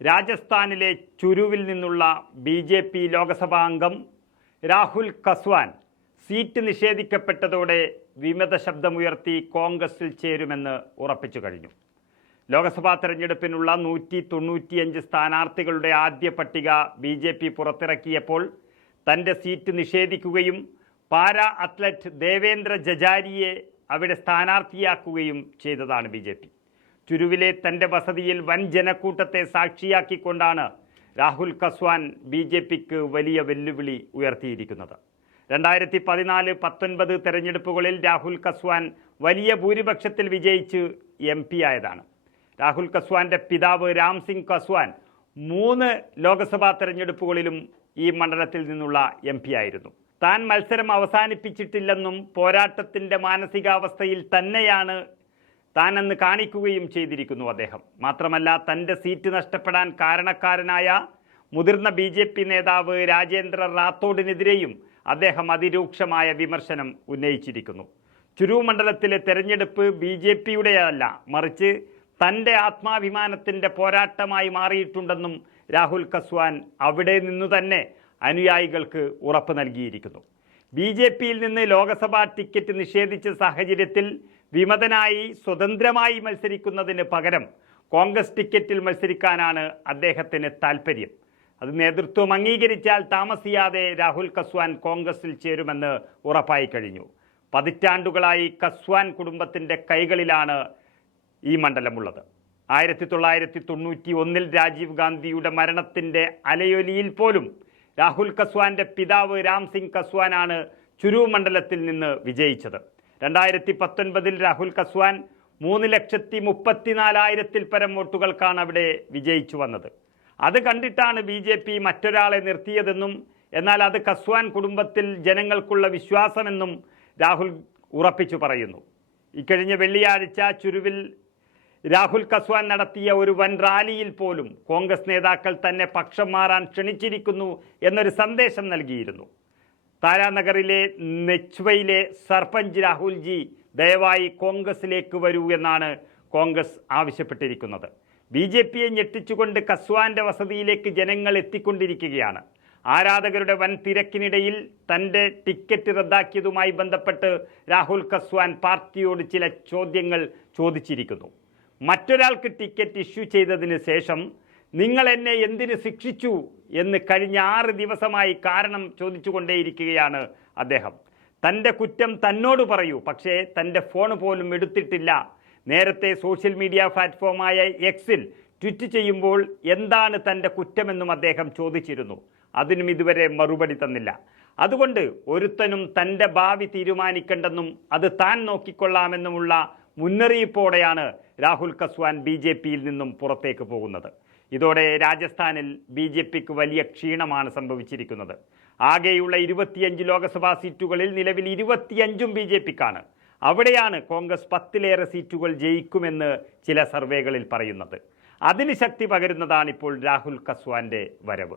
രാജസ്ഥാനിലെ ചുരുവിൽ നിന്നുള്ള B J P Lok Sabha അംഗം രാഹുൽ കസ്വാൻ സീറ്റ് നിഷേധിക്കപ്പെട്ടതോടെ വിമത ശബ്ദമുയർത്തി കോൺഗ്രസിൽ ചേരുമെന്ന് ഉറപ്പിച്ചു കഴിഞ്ഞു. ലോക്സഭാ തെരഞ്ഞെടുപ്പിനുള്ള നൂറ്റി തൊണ്ണൂറ്റിയഞ്ച് സ്ഥാനാർത്ഥികളുടെ ആദ്യ പട്ടിക ബി ജെ പി പുറത്തിറക്കിയപ്പോൾ തന്റെ സീറ്റ് നിഷേധിക്കുകയും പാരാ അത്ലറ്റ് ദേവേന്ദ്ര ജജാരിയെ അവിടെ സ്ഥാനാർത്ഥിയാക്കുകയും ചെയ്തതാണ് ബി ജെ പി. ചുരുവിലെ തന്റെ വസതിയിൽ വൻ ജനക്കൂട്ടത്തെ സാക്ഷിയാക്കിക്കൊണ്ടാണ് രാഹുൽ കസ്വാൻ ബി ജെ പിക്ക് വലിയ വെല്ലുവിളി ഉയർത്തിയിരിക്കുന്നത്. രണ്ടായിരത്തി പതിനാല് പത്തൊൻപത് തെരഞ്ഞെടുപ്പുകളിൽ രാഹുൽ കസ്വാൻ വലിയ ഭൂരിപക്ഷത്തിൽ വിജയിച്ച് എം പി ആയതാണ്. രാഹുൽ കസ്വാന്റെ പിതാവ് രാം സിംഗ് കസ്വാൻ മൂന്ന് ലോക്സഭാ തെരഞ്ഞെടുപ്പുകളിലും ഈ മണ്ഡലത്തിൽ നിന്നുള്ള എം പി ആയിരുന്നു. താൻ മത്സരം അവസാനിപ്പിച്ചിട്ടില്ലെന്നും പോരാട്ടത്തിന്റെ മാനസികാവസ്ഥയിൽ തന്നെയാണ് താനെന്ന് കാണിക്കുകയും ചെയ്തിരിക്കുന്നു അദ്ദേഹം. മാത്രമല്ല തന്റെ സീറ്റ് നഷ്ടപ്പെടാൻ കാരണക്കാരനായ മുതിർന്ന ബി ജെ പി നേതാവ് രാജേന്ദ്ര റാത്തോഡിനെതിരെയും അദ്ദേഹം അതിരൂക്ഷമായ വിമർശനം ഉന്നയിച്ചിരിക്കുന്നു. ചുരു മണ്ഡലത്തിലെ തെരഞ്ഞെടുപ്പ് ബി ജെ പിയുടെയല്ല മറിച്ച് തന്റെ ആത്മാഭിമാനത്തിന്റെ പോരാട്ടമായി മാറിയിട്ടുണ്ടെന്നും രാഹുൽ കസ്വാൻ അവിടെ നിന്നു തന്നെ അനുയായികൾക്ക് ഉറപ്പ് നൽകിയിരിക്കുന്നു. ബി ജെ പിയിൽ നിന്ന് ലോക്സഭാ ടിക്കറ്റ് നിഷേധിച്ച സാഹചര്യത്തിൽ വിമതനായി സ്വതന്ത്രമായി മത്സരിക്കുന്നതിന് പകരം കോൺഗ്രസ് ടിക്കറ്റിൽ മത്സരിക്കാനാണ് അദ്ദേഹത്തിന് താൽപ്പര്യം അത് നേതൃത്വം അംഗീകരിച്ചാൽ താമസിയാതെ രാഹുൽ കസ്വാൻ കോൺഗ്രസിൽ ചേരുമെന്ന് ഉറപ്പായി കഴിഞ്ഞു. പതിറ്റാണ്ടുകളായി കസ്വാൻ കുടുംബത്തിന്റെ കൈകളിലാണ് ഈ മണ്ഡലമുള്ളത്. ആയിരത്തി തൊള്ളായിരത്തി തൊണ്ണൂറ്റി ഒന്നിൽ രാജീവ് ഗാന്ധിയുടെ മരണത്തിന്റെ അലയൊലിയിൽ പോലും രാഹുൽ കസ്വാന്റെ പിതാവ് രാം സിംഗ് കസ്വാനാണ് ചുരു മണ്ഡലത്തിൽ നിന്ന് വിജയിച്ചത്. രണ്ടായിരത്തി പത്തൊൻപതിൽ രാഹുൽ കസ്വാൻ മൂന്ന് ലക്ഷത്തി മുപ്പത്തിനാലായിരത്തിൽ പരം വോട്ടുകൾക്കാണ് അവിടെ വിജയിച്ചു വന്നത്. അത് കണ്ടിട്ടാണ് ബി ജെ പി മറ്റൊരാളെ നിർത്തിയതെന്നും എന്നാൽ അത് കസ്വാൻ കുടുംബത്തിൽ ജനങ്ങൾക്കുള്ള വിശ്വാസമെന്നും രാഹുൽ ഉറപ്പിച്ചു പറയുന്നു. ഇക്കഴിഞ്ഞ വെള്ളിയാഴ്ച ചുരുവിൽ രാഹുൽ കസ്വാൻ നടത്തിയ ഒരു വൻ റാലിയിൽ പോലും കോൺഗ്രസ് നേതാക്കൾ തന്നെ പക്ഷം മാറാൻ ക്ഷണിച്ചിരിക്കുന്നു എന്നൊരു സന്ദേശം നൽകിയിരുന്നു. താരാനഗറിലെ നെച്വയിലെ സർപഞ്ച് രാഹുൽജി ദയവായി കോൺഗ്രസിലേക്ക് വരൂ എന്നാണ് കോൺഗ്രസ് ആവശ്യപ്പെട്ടിരിക്കുന്നത്. ബി ജെ പിയെ ഞെട്ടിച്ചുകൊണ്ട് കസ്വാന്റെ വസതിയിലേക്ക് ജനങ്ങൾ എത്തിക്കൊണ്ടിരിക്കുകയാണ്. ആരാധകരുടെ വൻ തിരക്കിനിടയിൽ തന്റെ ടിക്കറ്റ് റദ്ദാക്കിയതുമായി ബന്ധപ്പെട്ട് രാഹുൽ കസ്വാൻ പാർട്ടിയോട് ചില ചോദ്യങ്ങൾ ചോദിച്ചിരിക്കുന്നു. മറ്റൊരാൾക്ക് ടിക്കറ്റ് ഇഷ്യൂ ചെയ്തതിന് ശേഷം നിങ്ങൾ എന്നെ എന്തിന് ശിക്ഷിച്ചു എന്ന് കഴിഞ്ഞ ആറ് ദിവസമായി കാരണം ചോദിച്ചുകൊണ്ടേയിരിക്കുകയാണ് അദ്ദേഹം. തന്റെ കുറ്റം തന്നോട് പറയൂ പക്ഷേ തന്റെ ഫോൺ പോലും എടുത്തിട്ടില്ല. നേരത്തെ സോഷ്യൽ മീഡിയ പ്ലാറ്റ്ഫോമായ എക്സിൽ ട്വിറ്റ് ചെയ്യുമ്പോൾ എന്താണ് തന്റെ കുറ്റമെന്നും അദ്ദേഹം ചോദിച്ചിരുന്നു. അതിനും ഇതുവരെ മറുപടി തന്നില്ല. അതുകൊണ്ട് ഒരുത്തനും തന്റെ ഭാവി തീരുമാനിക്കേണ്ടെന്നും അത് താൻ നോക്കിക്കൊള്ളാമെന്നുമുള്ള മുന്നറിയിപ്പോടെയാണ് രാഹുൽ കസ്വാൻ ബി ജെ പിയിൽ നിന്നും പുറത്തേക്ക് പോകുന്നത്. ഇതോടെ രാജസ്ഥാനിൽ ബി ജെ പിക്ക് വലിയ ക്ഷീണമാണ് സംഭവിച്ചിരിക്കുന്നത്. ആകെയുള്ള ഇരുപത്തിയഞ്ച് ലോക്സഭാ സീറ്റുകളിൽ നിലവിൽ ഇരുപത്തിയഞ്ചും ബി ജെ പിക്കാണ്. അവിടെയാണ് കോൺഗ്രസ് പത്തിലേറെ സീറ്റുകൾ ജയിക്കുമെന്ന് ചില സർവേകളിൽ പറയുന്നത്. അതിന് ശക്തി പകരുന്നതാണിപ്പോൾ രാഹുൽ കസ്വാന്റെ വരവ്.